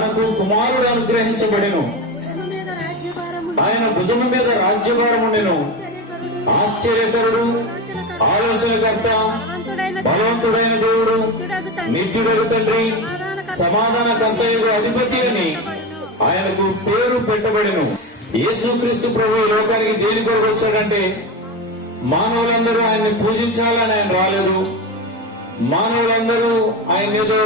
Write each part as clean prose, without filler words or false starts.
మనకు కుమారుడు అనుగ్రహించబడెను. ఆయన భుజము మీద రాజ్యభారం ఉండెను. ఆశ్చర్యకరుడు, ఆలోచనకర్త, బలవంతుడైన దేవుడు, నిత్యుడగు తండ్రి, సమాధానకర్తయగు అధిపతి అని ఆయనకు పేరు పెట్టబడెను. యేసుక్రీస్తు ప్రభు ఈ లోకానికి దేని కొరకు వచ్చాడంటే, మానవులందరూ ఆయన్ని పూజించాలని ఆయన రాలేదు. మానవులందరూ ఆయన ఏదో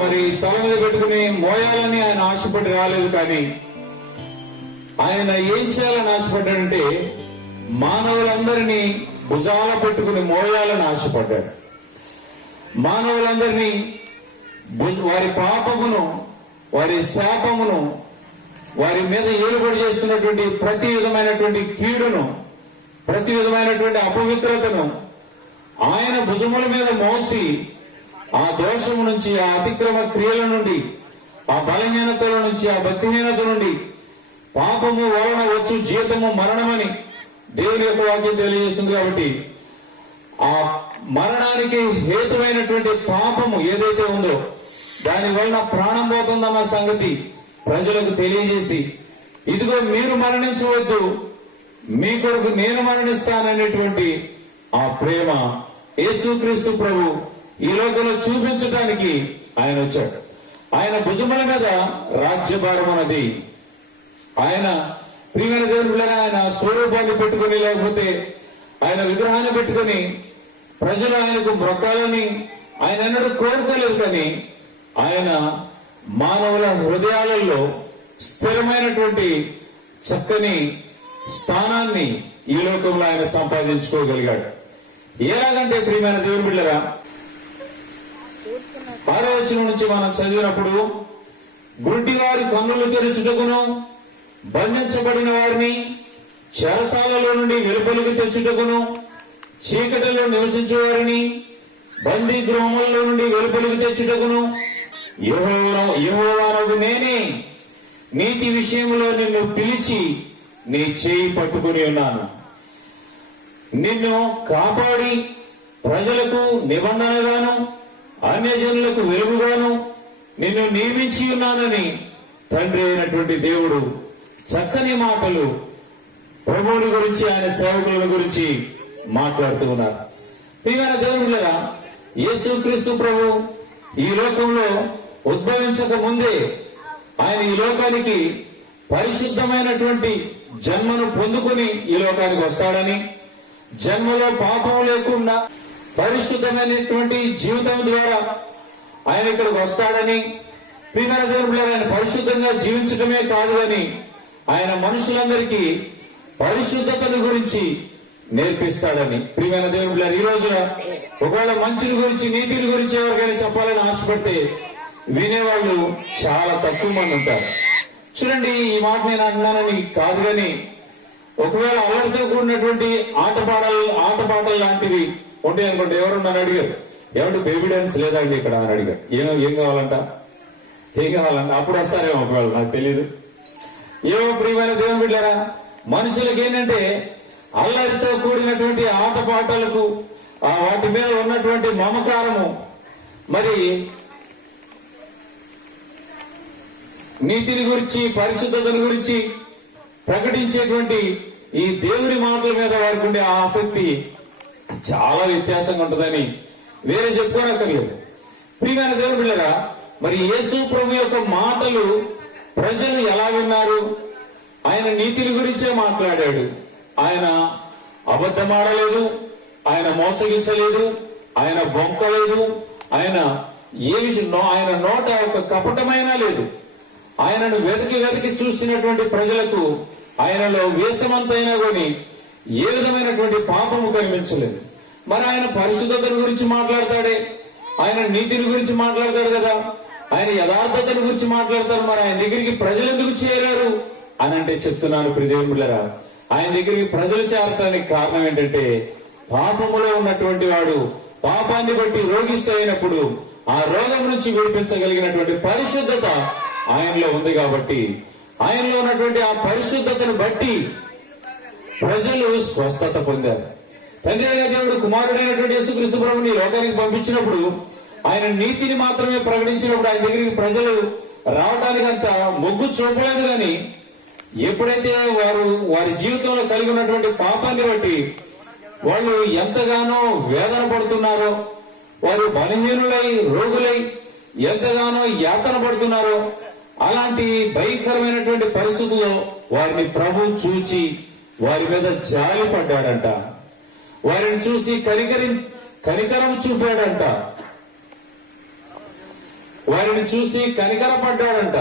మరి తల మీద పెట్టుకుని మోయాలని ఆయన ఆశపడి రాలేదు. కానీ ఆయన ఏం చేయాలని ఆశపడ్డాడంటే, మానవులందరినీ భుజాల పెట్టుకుని మోయాలని ఆశపడ్డాడు. మానవులందరినీ వారి పాపమును, వారి శాపమును, వారి మీద ఏలుబడి చేస్తున్నటువంటి ప్రతి విధమైనటువంటి కీడును, ప్రతి విధమైనటువంటి అపవిత్రతను ఆయన భుజముల మీద మోసి, ఆ దోషము నుంచి, ఆ అతిక్రమ క్రియల నుండి, ఆ బలహీనతల నుంచి, ఆ భక్తిహీనత నుండి, పాపము వలన వచ్చు జీతము మరణమని దేవుని యొక్క వాక్యం తెలియజేస్తుంది. కాబట్టి ఆ మరణానికి హేతువైనటువంటి పాపము ఏదైతే ఉందో దాని వలన ప్రాణం పోతుందన్న సంగతి ప్రజలకు తెలియజేసి, ఇదిగో మీరు మరణించవద్దు, మీ కొరకు నేను మరణిస్తాననేటువంటి ఆ ప్రేమ యేసుక్రీస్తు ప్రభు ఈ లోకంలో చూపించడానికి ఆయన వచ్చాడు. ఆయన భుజముల మీద రాజ్యభారం ఉన్నది. ఆయన ప్రియమైన దేవుడు ఆయన స్వరూపాన్ని పెట్టుకుని, లేకపోతే ఆయన విగ్రహాన్ని పెట్టుకుని ప్రజలు ఆయనకు మొక్కాలని ఆయన ఎన్నడూ కోరుకోలేదు. కానీ ఆయన మానవుల హృదయాలలో స్థిరమైనటువంటి చక్కని స్థానాన్ని ఈ లోకంలో ఆయన సంపాదించుకోగలిగాడు. ఎలాగంటే ప్రియమైన దేవుని బిడ్డగా 6వ వచనం నుంచి మనం చదివినప్పుడు, గుడ్డి వారి కన్నులు తెరుచుటకును, బంధించబడిన వారిని చెరసాలలో నుండి వెలుపలికి తెచ్చుటకును, చీకటిలో నివసించే వారిని బందీ గృహములలో నుండి వెలుపలికి తెచ్చుటకును యెహోవానగు నేనే నీతి విషయంలో నిన్ను పిలిచి నీ చేయి పట్టుకుని ఉన్నాను. నిన్ను కాపాడి ప్రజలకు నిబంధనగాను అన్యజనులకు వెలుగుగాను నిన్ను నియమించి ఉన్నానని తండ్రి అయినటువంటి దేవుడు చక్కని మాటలు ప్రభువుని గురించి, ఆయన సేవకుల గురించి మాట్లాడుతూ ఉన్నారు. ప్రియమైన దేవుడుగా యేసుక్రీస్తు ప్రభు ఈ లోకంలో ఉద్భవించక ముందే ఆయన ఈ లోకానికి పరిశుద్ధమైనటువంటి జన్మను పొందుకుని ఈ లోకానికి వస్తాడని, జన్మలో పాపం లేకుండా పరిశుద్ధమైనటువంటి జీవితం ద్వారా ఆయన ఇక్కడికి వస్తాడని, ప్రియమైన దేవుడు ఆయన పరిశుద్ధంగా జీవించడమే కాదు అని ఆయన మనుషులందరికీ పరిశుద్ధతను గురించి నేర్పిస్తాడని. ప్రియమైన దేవుడు ఈ రోజున ఒకవేళ మంచిని గురించి, నీతిని గురించి ఎవరికైనా చెప్పాలని ఆశపడితే వినేవాళ్ళు చాలా తక్కువ మంది ఉంటారు. చూడండి, ఈ మాట నేను అన్నానని కాదు, కానీ ఒకవేళ అల్లరితో కూడినటువంటి ఆటపాటలు లాంటివి ఉంటాయి అనుకోండి. ఎవరు నన్ను అడిగారు, ఏమంటే బేబీ డాన్స్ లేదా అండి ఇక్కడ అని అడిగారు. ఏం కావాలంట అప్పుడు వస్తారేమో, ఒకవేళ నాకు తెలియదు. ఏమో ప్రియమైన దేవుని బిడ్డలారా, మనుషులకి ఏంటంటే అల్లరితో కూడినటువంటి ఆటపాటలకు వాటి మీద ఉన్నటువంటి మమకారము, మరి నీతిని గురించి, పరిశుద్ధతను గురించి ప్రకటించేటువంటి ఈ దేవుని మాటల మీద వారికి ఉండే ఆసక్తి చాలా వ్యత్యాసంగా ఉంటుందని వేరే చెప్పుకోనక్కర్లేదు. ప్రియమైన దేవుని బిడ్డలారా, మరి యేసు ప్రభు యొక్క మాటలు ప్రజలు ఎలా విన్నారు? ఆయన నీతిని గురించే మాట్లాడాడు. ఆయన అబద్ధమాడలేదు, ఆయన మోసగించలేదు, ఆయన బొంకలేదు, ఆయన ఏ విషయం ఆయన నోట ఒక కపటమైనా లేదు. ఆయనను వెతికి చూసినటువంటి ప్రజలకు ఆయనలో వేషమంతైనా కానీ ఏ విధమైనటువంటి పాపము కనిపించలేదు. మరి ఆయన పరిశుద్ధతను గురించి మాట్లాడతాడే, ఆయన నీతిని గురించి మాట్లాడతాడు కదా, ఆయన యథార్థతను గురించి మాట్లాడతారు. మరి ఆయన దగ్గరికి ప్రజలు ఎందుకు చేరారు అని అంటే చెప్తున్నాను ప్రియదేవులారా, ఆయన దగ్గరికి ప్రజలు చేరటానికి కారణం ఏంటంటే, పాపములో ఉన్నటువంటి వాడు పాపాన్ని బట్టి రోగిస్తూ అయినప్పుడు ఆ రోగం నుంచి విడిపించగలిగినటువంటి పరిశుద్ధత ఆయనలో ఉంది. కాబట్టి ఆయనలో ఉన్నటువంటి ఆ పరిశుద్ధతను బట్టి ప్రజలు స్వస్థత పొందారు. తండ్రి అయిన దేవుడు కుమారుడైనటువంటి యేసుక్రీస్తు ప్రభువుని లోకానికి పంపించినప్పుడు ఆయన నీతిని మాత్రమే ప్రకటించినప్పుడు ఆయన దగ్గరికి ప్రజలు రావడానికి అంత మొగ్గు చూపలేదు. కానీ ఎప్పుడైతే వారు వారి జీవితంలో కలిగి ఉన్నటువంటి పాపాన్ని బట్టి వాళ్ళు ఎంతగానో వేదన పడుతున్నారో, వారు బలహీనులై రోగులై ఎంతగానో యాతన పడుతున్నారో, అలాంటి భయంకరమైనటువంటి పరిస్థితుల్లో వారిని ప్రభు చూచి వారి మీద జాలి పడ్డాడంట. వారిని చూసి కనికరం చూపాడంట. వారిని చూసి కనికరపడ్డాడంట.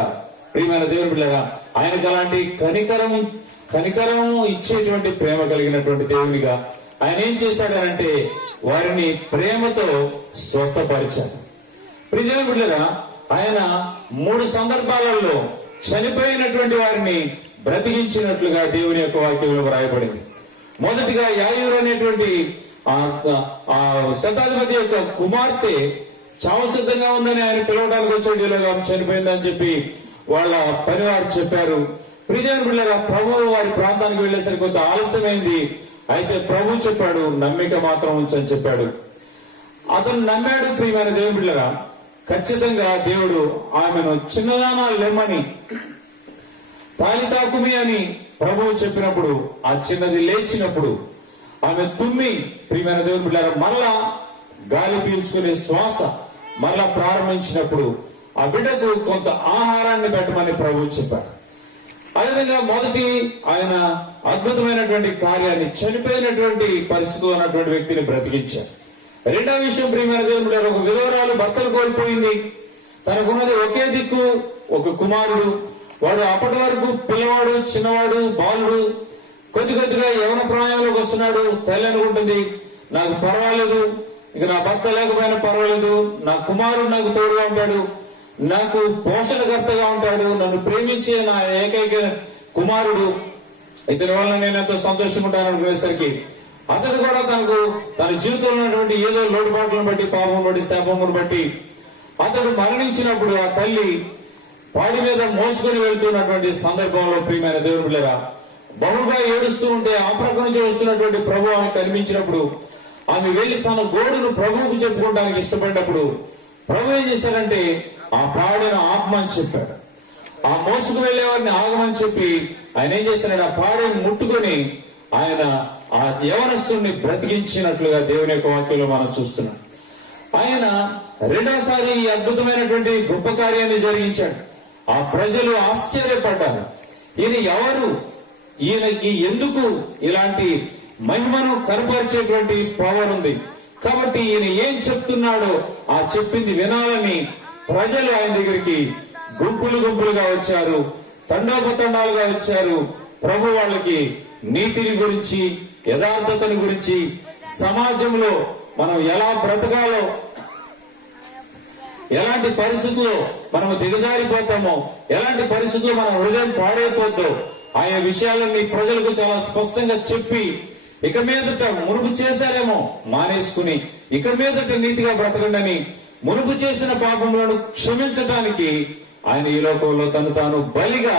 ప్రియమైన దేవుని బిడ్డలారా, ఆయనకు అలాంటి కనికరము ఇచ్చేటువంటి ప్రేమ కలిగినటువంటి దేవునిగా ఆయన ఏం చేశాడనంటే వారిని ప్రేమతో స్వస్థపరిచాడు. ప్రియమైన బిడ్డలారా, ఆయన 3 సందర్భాలలో చనిపోయినటువంటి వారిని బ్రతికించినట్లుగా దేవుని యొక్క వాక్యంలో రాయబడింది. మొదటిగా యాయూరు అనేటువంటి ఆ శతాధిపతి యొక్క కుమార్తె చావు సిద్ధంగా ఉందని ఆయన పిలవడానికి వచ్చాడు. ఇలాగా చనిపోయిందని చెప్పి వాళ్ళ పనివారు చెప్పారు. ప్రియమైన బిడ్డలారా, ప్రభు వారి ప్రాంతానికి వెళ్లేసరికి కొంత ఆలస్యమైంది. అయితే ప్రభు చెప్పాడు, నమ్మిక మాత్రం ఉంచని చెప్పాడు. అతను నమ్మాడు. ప్రియమైన దేవుని బిడ్డలారా, ఖచ్చితంగా దేవుడు ఆమెను చిన్నదానా లెమ్మని తాలితాకుమి అని ప్రభువు చెప్పినప్పుడు ఆ చిన్నది లేచినప్పుడు ఆమె తుమ్మి, ప్రియమైన దేవుని బిడ్డలారా, మరలా గాలి పీల్చుకునే శ్వాస మరలా ప్రారంభించినప్పుడు ఆ బిడ్డకు కొంత ఆహారాన్ని పెట్టమని ప్రభువు చెప్పాడు. అదేవిధంగా మొదటి ఆయన అద్భుతమైనటువంటి కార్యాన్ని చనిపోయినటువంటి పరిస్థితుల్లో ఉన్నటువంటి వ్యక్తిని బ్రతికించారు. రెండవ విషయం, ప్రియమైన దేవుని బిడ్డలారా, ఒక విధవరాలు భర్తను కోల్పోయింది. తనకున్నది ఒకే దిక్కు, ఒక కుమారుడు. వాడు అప్పటి వరకు పిల్లవాడు, చిన్నవాడు, బాలుడు, కొద్దిగా యవన ప్రాయంలోకి వస్తున్నాడు. తల్లి అనుకుంటుంది, నాకు పర్వాలేదు, ఇక నా భర్త లేకపోయినా పర్వాలేదు, నా కుమారుడు నాకు తోడుగా ఉంటాడు, నాకు పోషణకర్తగా ఉంటాడు, నన్ను ప్రేమించే నా ఏకైక కుమారుడు, ఇతని వలన నేను ఎంతో సంతోషంగా ఉంటాను అనుకునేసరికి అతడు కూడా తన జీవితంలో ఉన్నటువంటి ఏదో లోటుపాట్లను బట్టి, పాపం బట్టి, శాపమును బట్టి అతడు మరణించినప్పుడు ఆ తల్లి పాడి మీద మోసుకొని వెళ్తున్నటువంటి సందర్భంలో, ప్రియమైన దేవుని బిడ్డలారా, బహుగా ఏడుస్తూ ఉంటే ఆ ప్రక్క నుంచి వస్తున్నటువంటి ప్రభు ఆమె కనిపించినప్పుడు ఆమె వెళ్లి తన గోడును ప్రభువుకు చెప్పుకోవడానికి ఇష్టపడినప్పుడు ప్రభు ఏం చేశాడంటే ఆ పాడిన ఆత్మని చెప్పాడు. ఆ మోసుకు వెళ్లే వారిని ఆగమని చెప్పి ఆయన ఏం చేశాడు, ఆ పాడిని ముట్టుకొని ఆయన ఆ యవనస్తుడిని బ్రతికించినట్లుగా దేవుని యొక్క వాక్యంలో మనం చూస్తున్నాం. ఆయన రెండోసారి ఈ అద్భుతమైనటువంటి గొప్ప కార్యాన్ని జరిగించాడు. ఆ ప్రజలు ఆశ్చర్యపడ్డారు. ఈయన ఎవరు, ఈయనకి ఎందుకు ఇలాంటి మహిమను కనపరిచేటువంటి పవర్ ఉంది, కాబట్టి ఈయన ఏం చెప్తున్నాడో ఆ చెప్పింది వినాలని ప్రజలు ఆయన దగ్గరికి గుంపులుగా వచ్చారు, తండోపతండాలుగా వచ్చారు. ప్రభు వాళ్ళకి నీతిని గురించి, యథార్థతని గురించి, సమాజంలో మనం ఎలా బ్రతకాలో, ఎలాంటి పరిస్థితుల్లో మనము దిగజారిపోతామో, ఎలాంటి పరిస్థితుల్లో మన హృదయం పాడైపోద్దో ఆయా విషయాలన్నీ ప్రజలకు చాలా స్పష్టంగా చెప్పి, ఇక మీదట మునుపు చేశారేమో మానేసుకుని ఇక మీదట నీతిగా బ్రతకండి, మునుపు చేసిన పాపములను క్షమించటానికి ఆయన ఈ లోకంలో తను తాను బలిగా,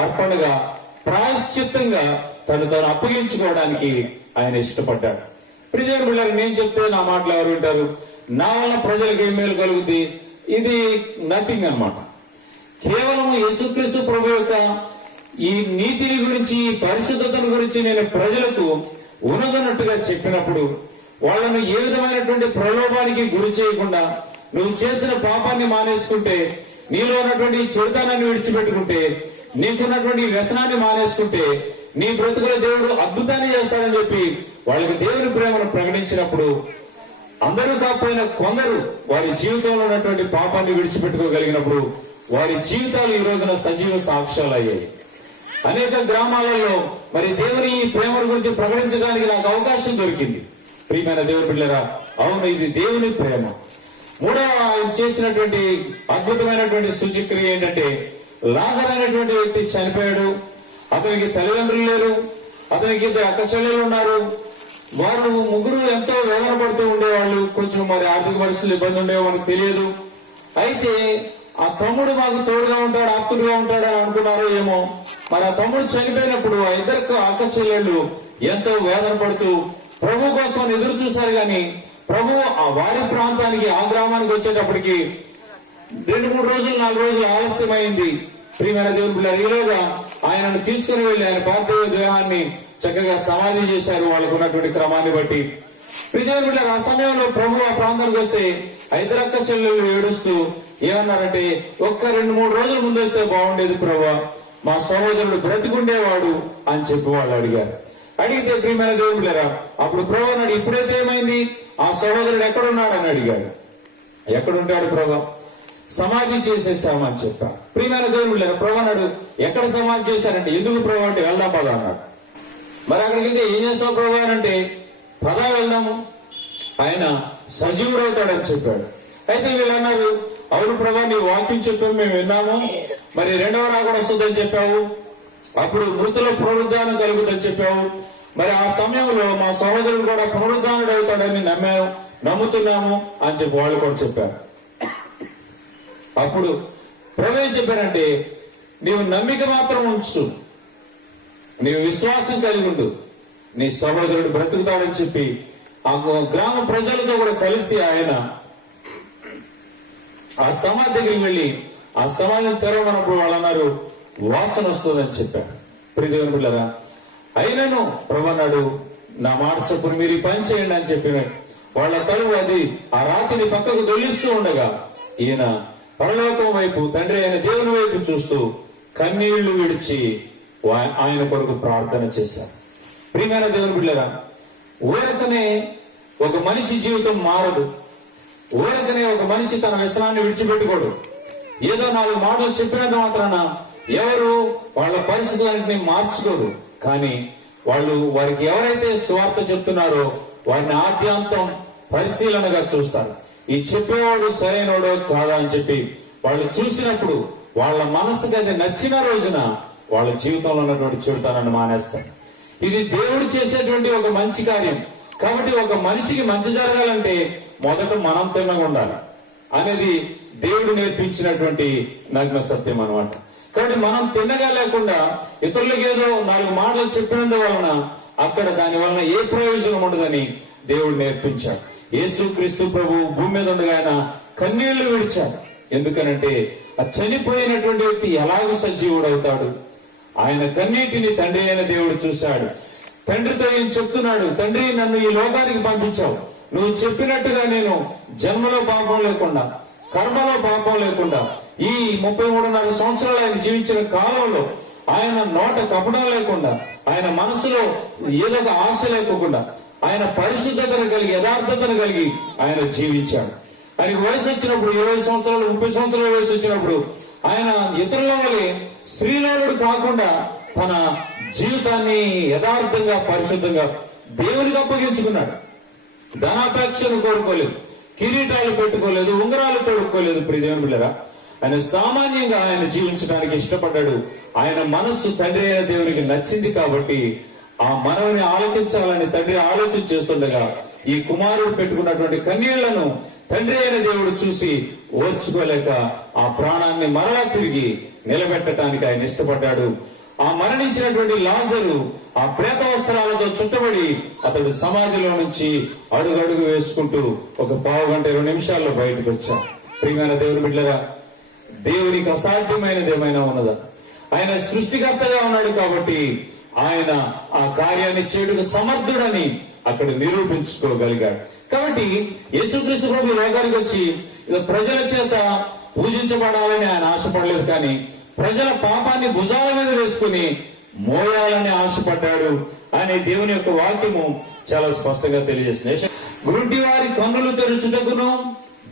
అర్పణగా, ప్రాయశ్చిత్తంగా తను అప్పగించుకోవడానికి ఆయన ఇష్టపడ్డాడు. ప్రియమైన బిడ్డలారా, నేను చెప్తే నా మాటలు ఎవరు వింటారు, నా వల్ల ప్రజలకు ఏం మేలు కలుగుద్ది, ఇది నథింగ్ అన్నమాట. కేవలం యేసుక్రీస్తు ప్రభు యొక్క ఈ నీతిని గురించి, ఈ పరిశుద్ధతను గురించి నేను ప్రజలకు ఉన్నదన్నట్టుగా చెప్పినప్పుడు వాళ్ళను ఏ విధమైనటువంటి ప్రలోభానికి గురి చేయకుండా, నువ్వు చేసిన పాపాన్ని మానేసుకుంటే, నీలో ఉన్నటువంటి చెడుతనాన్ని విడిచిపెట్టుకుంటే, నీకున్నటువంటి వ్యసనాన్ని మానేసుకుంటే నీ బ్రతుకుల దేవుడు అద్భుతాన్ని చేస్తాడని చెప్పి వాళ్ళకి దేవుని ప్రేమను ప్రకటించినప్పుడు అందరూ కాకపోయినా కొందరు వారి జీవితంలో ఉన్నటువంటి పాపాన్ని విడిచిపెట్టుకోగలిగినప్పుడు వారి జీవితాలు ఈ రోజున సజీవ సాక్ష్యాలు అయ్యాయి. అనేక గ్రామాలలో మరి దేవుని ఈ ప్రేమ గురించి ప్రకటించడానికి నాకు అవకాశం దొరికింది. ప్రియమైన దేవుని బిడ్డలారా, అవును, ఇది దేవుని ప్రేమ. మూడవ ఆయన చేసినటువంటి అద్భుతమైనటువంటి సూచక్రియ ఏంటంటే, లాజరు అనేటువంటి వ్యక్తి చనిపోయాడు. అతనికి తల్లిదండ్రులు లేరు, అతనికి ఇద్దరు అక్క చెల్లెలు ఉన్నారు. వారు ముగ్గురు ఎంతో వేదన పడుతూ ఉండేవాళ్ళు. కొంచెం మరి ఆర్థిక పరిస్థితులు ఇబ్బంది ఉండేవో మనకు తెలియదు. అయితే ఆ తమ్ముడు మాకు తోడుగా ఉంటాడు, ఆప్తుడుగా ఉంటాడు అని అనుకున్నారో ఏమో. మరి ఆ తమ్ముడు చనిపోయినప్పుడు ఆ ఇద్దరు అక్క చెల్లెళ్ళు ఎంతో వేదన పడుతూ ప్రభు కోసం ఎదురు చూశారు. కానీ ప్రభు ఆ వారి ప్రాంతానికి, ఆ గ్రామానికి వచ్చేటప్పటికి 2-3 రోజులు 4 రోజులు ఆలస్యమైంది. ప్రియమైన దేవుని బిడ్డలారా, ఈలోగా ఆయనను తీసుకుని వెళ్లి ఆయన పార్థివ దేహాన్ని చక్కగా సమాధి చేశారు వాళ్ళకు ఉన్నటువంటి క్రమాన్ని బట్టి. ప్రియమైన బిడ్డలారా, ఆ సమయంలో ప్రభు ఆ ప్రాంతానికి వస్తే ఐదరక్క చెల్లెళ్ళు ఏడుస్తూ ఏమన్నారంటే, ఒక్క 2-3 రోజుల ముందు వస్తే బాగుండేది ప్రభువా, మా సహోదరుడు బ్రతికుండేవాడు అని చెప్పి వాళ్ళు అడిగారు. అడిగితే ప్రియమైన దేవుని బిడ్డలారా, అప్పుడు ప్రభు అన్నాడు, ఇప్పుడైతే ఏమైంది, ఆ సహోదరుడు ఎక్కడున్నాడు అని అడిగాడు. ఎక్కడుంటాడు ప్రభు? సమాధి చేసేసామని చెప్పారు. ప్రియమైన దేవుని బిడ్డలారా, ప్రభు అన్నాడు, ఎక్కడ సమాధి చేశారంటే, ఎందుకు ప్రభు అంటే, వెళ్దాం పదా అన్నాడు. మరి అక్కడికి వెళ్తే ఏం చేస్తావు ప్రభు అంటే, పదా వెళ్దాము, ఆయన సజీవుడు అవుతాడని చెప్పాడు. అయితే వీళ్ళు అన్నారు, అవును ప్రభా, నీ వాక్యం చెప్పాము, మేము విన్నాము, మరి 2వ రాకడ వస్తుందని చెప్పావు, అప్పుడు మృతుల పునరుద్ధానం కలుగుతుందని చెప్పావు, మరి ఆ సమయంలో మా సహోదరుడు కూడా పునరుద్ధానుడు అవుతాడని నమ్ముతున్నాము అని చెప్పి వాళ్ళు కూడా చెప్పారు. అప్పుడు ప్రభు ఏం చెప్పారంటే, నీవు నమ్మిక మాత్రం ఉంచు, నీవు విశ్వాసం కలిగి ఉండు, నీ సహోదరుడు బ్రతుకుతాడని చెప్పి ఆ గ్రామ ప్రజలతో కూడా కలిసి ఆయన ఆ సమాధి దగ్గరికి వెళ్ళి ఆ సమాధిని తెరవనప్పుడు వాళ్ళు అన్నారు, వాసన వస్తుందని చెప్పారు. ప్రియదేవుని బిడ్డలారా, అయినను ప్రభు అన్నాడు, నా మాట చొప్పున మీరు ఈ పని చేయండి అని చెప్పి వాళ్ళ తలువు అది ఆ రాతిని పక్కకు దొల్లిస్తూ ఉండగా ఈయన పరలోకం వైపు, తండ్రి అయిన దేవుని వైపు చూస్తూ కన్నీళ్లు విడిచి ఆయన కొరకు ప్రార్థన చేశారు. ప్రియమైన దేవుని బిడ్డలారా, ఊరకనే ఒక మనిషి జీవితం మారదు. ఊరకనే ఒక మనిషి తన వ్యసనాన్ని విడిచిపెట్టుకోడు. ఏదో 4 మాటలు చెప్పినంత మాత్రాన ఎవరు వాళ్ళ పరిస్థితులన్నింటినీ మార్చుకోరు. కానీ వారికి ఎవరైతే స్వార్థ చెప్తున్నారో వారిని ఆద్యాంతం పరిశీలనగా చూస్తారు. ఈ చెప్పేవాడు సరైనోడో కాదా అని చెప్పి వాళ్ళు చూసినప్పుడు వాళ్ళ మనసుకి అది నచ్చిన రోజున వాళ్ళ జీవితంలో ఉన్నటువంటి చెడుతనాన్ని మానేస్తారు. ఇది దేవుడు చేసేటువంటి ఒక మంచి కార్యం. కాబట్టి ఒక మనిషికి మంచి జరగాలంటే మొదట మనం తిన్నగా ఉండాలి అనేది దేవుడు నేర్పించినటువంటి నగ్న సత్యం అన్నమాట. కాబట్టి మనం తిన్నగా లేకుండా ఇతరులకు ఏదో 4 మాటలు చెప్పినందు వలన అక్కడ దాని వలన ఏ ప్రయోజనం ఉండదని దేవుడు నేర్పించాడు. యేసుక్రీస్తు ప్రభు భూమి మీద ఉండగా ఆయన కన్నీళ్లు విడిచాడు. ఎందుకనంటే ఆ చనిపోయినటువంటి వ్యక్తి ఎలాగో సజీవుడు అవుతాడు? ఆయన కన్నీటిని తండ్రి అయిన దేవుడు చూశాడు. తండ్రితో ఏం చెప్తున్నాడు, తండ్రి నన్ను ఈ లోకానికి పంపించావు, నువ్వు చెప్పినట్టుగా నేను జన్మలో పాపం లేకుండా, కర్మలో పాపం లేకుండా, ఈ 33.5 సంవత్సరాలు ఆయన జీవించిన కాలంలో ఆయన నోట కపటం లేకుండా, ఆయన మనసులో ఏదో ఒక ఆశ లేకుండా, ఆయన పరిశుద్ధతను కలిగి యథార్థతను కలిగి ఆయన జీవించాడు. ఆయనకు వయసు వచ్చినప్పుడు 20 సంవత్సరాలు 30 సంవత్సరాల వయసు వచ్చినప్పుడు ఆయన ఇతరుల వల్లే స్త్రీలోనుడు కాకుండా తన జీవితాన్ని యథార్థంగా పరిశుద్ధంగా దేవునికి అప్పగించుకున్నాడు. ధనాపేక్షను కోరుకోలేదు, కిరీటాలు పెట్టుకోలేదు, ఉంగరాలు తొడుక్కోలేదు. ప్రియదేవుని బిడ్డలారా, ఆయన సామాన్యంగా ఆయన జీవించడానికి ఇష్టపడ్డాడు. ఆయన మనస్సు తండ్రి అయిన దేవునికి నచ్చింది కాబట్టి ఆ మనవుని ఆలోచించాలని తండ్రి ఆలోచన చేస్తుండగా ఈ కుమారుడు పెట్టుకున్నటువంటి కన్నీళ్లను తండ్రి అయిన దేవుడు చూసి ఓర్చుకోలేక ఆ ప్రాణాన్ని మరలా తిరిగి నిలబెట్టడానికి ఆయన ఇష్టపడ్డాడు. ఆ మరణించినటువంటి లాజరు ఆ ప్రేత వస్త్రాలతో చుట్టబడి అతడు సమాధిలో నుంచి అడుగడుగు వేసుకుంటూ ఒక 1/2 గంట 20 నిమిషాల్లో బయటకు వచ్చాడు. ప్రియమైన దేవుని బిడ్డలారా, దేవునికి అసాధ్యమైనది ఏమైనా ఉన్నదా? ఆయన సృష్టికర్తగా ఉన్నాడు కాబట్టి ఆయన ఆ కార్యాన్ని చేయుటకు సమర్థుడని అక్కడ నిరూపించుకోగలిగాడు. కాబట్టి యేసుక్రీస్తు ప్రభు లోకానికి వచ్చి ప్రజల చేత పూజించబడాలని ఆయన ఆశపడలేదు, కానీ ప్రజల పాపాన్ని భుజాల మీద వేసుకుని మోయాలని ఆశపడ్డాడు అనే దేవుని యొక్క వాక్యము చాలా స్పష్టంగా తెలియజేస్తుంది. గురుంటి వారి కన్నులు తెరుచుటకును,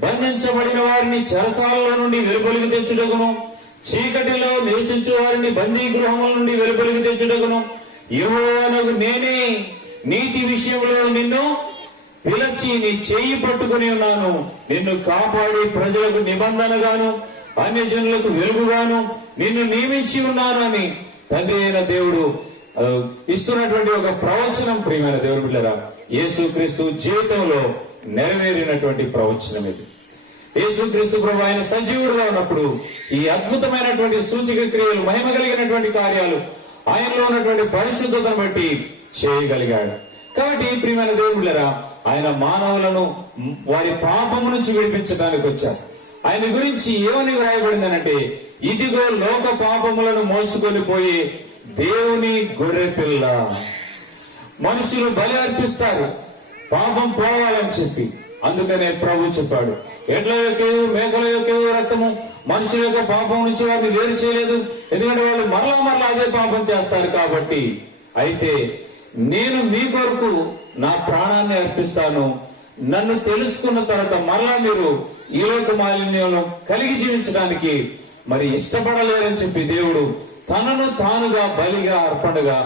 బంధించబడిన వారిని చెరసాలలో నుండి వెలుపలికి తెచ్చుటకును, చీకటిలో నివసించు వారిని బందీ గృహముల నుండి వెలుపలికి తెచ్చుటకును, యెహోవానగు నేనే నీతి విషయంలో నిన్ను పిలిచి నీ చేయి పట్టుకుని ఉన్నాను, నిన్ను కాపాడి ప్రజలకు నిబంధనగాను అన్యజనులకు వెలుగుగాను నిన్ను నియమించి ఉన్నాను అని తండ్రి అయిన దేవుడు ఇస్తున్నటువంటి ఒక ప్రవచనం. ప్రియమైన దేవుని బిడ్డలారా, యేసుక్రీస్తు జీవితంలో నెరవేరినటువంటి ప్రవచనం ఇది. యేసుక్రీస్తు ప్రభు ఆయన సజీవుడుగా ఉన్నప్పుడు ఈ అద్భుతమైనటువంటి సూచక క్రియలు, మహిమ కలిగినటువంటి కార్యాలు ఆయనలో ఉన్నటువంటి పరిశుద్ధతను బట్టి చేయగలిగాడు. కాబట్టి ప్రియమైన దేవుని బిడ్డలారా, ఆయన మానవులను వారి పాపము నుంచి విడిపించడానికి వచ్చారు. ఆయన గురించి ఏమని వ్రాయబడిందనంటే, ఇదిగో లోక పాపములను మోసుకొని పోయే దేవుని గొర్రె పిల్ల. మనుషులు బలి అర్పిస్తారు పాపం పోవాలని చెప్పి. అందుకనే ప్రభు చెప్పాడు, ఎడ్ల యొక్కేవు మేకల యొక్కేవు రక్తము మనుషుల యొక్క పాపం నుంచి వారిని వేరు చేయలేదు, ఎందుకంటే వాళ్ళు మరలా అదే పాపం చేస్తారు కాబట్టి. అయితే నేను మీ కొరకు నా ప్రాణాన్ని అర్పిస్తాను. నన్ను తెలుసుకున్న తర్వాత మరలా మీరు ఈ లోక మాలిన్యం కలిగి జీవించడానికి మరి ఇష్టపడలేరని చెప్పి దేవుడు తనను తానుగా బలిగా అర్పణగా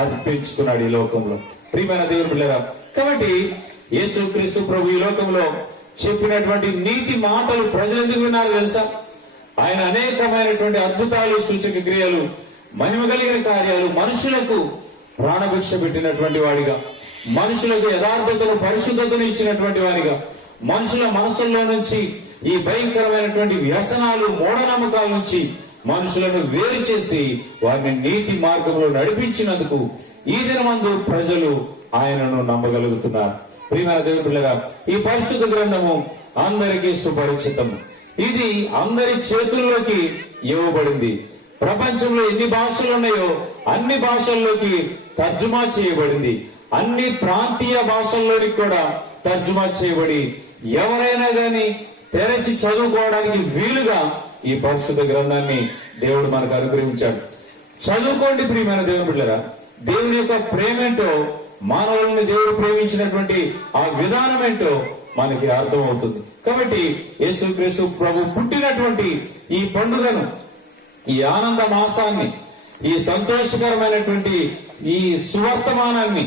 అర్పించుకున్నాడు ఈ లోకంలో. ప్రియమైన దేవుని బిడ్డలారా, కాబట్టి యేసుక్రీస్తు ప్రభు ఈ లోకంలో చెప్పినటువంటి నీతి మాటలు ప్రజలు ఎందుకు విన్నారు తెలుసా? ఆయన అనేకమైనటువంటి అద్భుతాలు, సూచక క్రియలు, మహిమ కలిగిన కార్యాలు, మనుషులకు ప్రాణభిక్ష పెట్టినటువంటి వాడిగా, మనుషులకు యథార్థతను పరిశుద్ధతను ఇచ్చినటువంటి వాడిగా, మనుషుల మనసుల్లో నుంచి ఈ భయంకరమైనటువంటి వ్యసనాలు, మూఢనమ్మకాల నుంచి మనుషులను వేరు చేసి వారిని నీతి మార్గంలో నడిపించినందుకు ఈ దినమందు ప్రజలు ఆయనను నమ్మగలుగుతున్నారు. ప్రియమైన దేవుని బిడ్డలారా, ఈ పరిశుద్ధ గ్రంథము అందరికీ సుపరిచితం. ఇది అందరి చేతుల్లోకి ఇవ్వబడింది. ప్రపంచంలో ఎన్ని భాషలు ఉన్నాయో అన్ని భాషల్లోకి తర్జుమా చేయబడింది. అన్ని ప్రాంతీయ భాషల్లోనికి కూడా తర్జుమా చేయబడి ఎవరైనా గాని తెరచి చదువుకోవడానికి వీలుగా ఈ పరిశుద్ధ గ్రంథాన్ని దేవుడు మనకు అనుగ్రహించాడు. చదువుకోండి ప్రియమైన దేవుని బిడ్డలారా. దేవుని యొక్క ప్రేమేంటో, మానవులను దేవుడు ప్రేమించినటువంటి ఆ విధానం ఏంటో మనకి అర్థం అవుతుంది. కాబట్టి యేసుక్రీస్తు ప్రభు పుట్టినటువంటి ఈ పండుగను, ఈ ఆనంద మాసాన్ని, ఈ సంతోషకరమైనటువంటి ఈ సువర్తమానాన్ని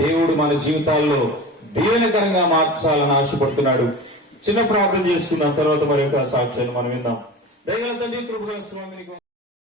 దేవుడు మన జీవితాల్లో దీవెనకరంగా మార్చాలని ఆశపడుతున్నాడు. చిన్న ప్రార్థన చేసుకున్న తర్వాత మరి యొక్క సాక్ష్యాన్ని మనం విందాం. దయగల తండ్రి, కృపగల స్వామిని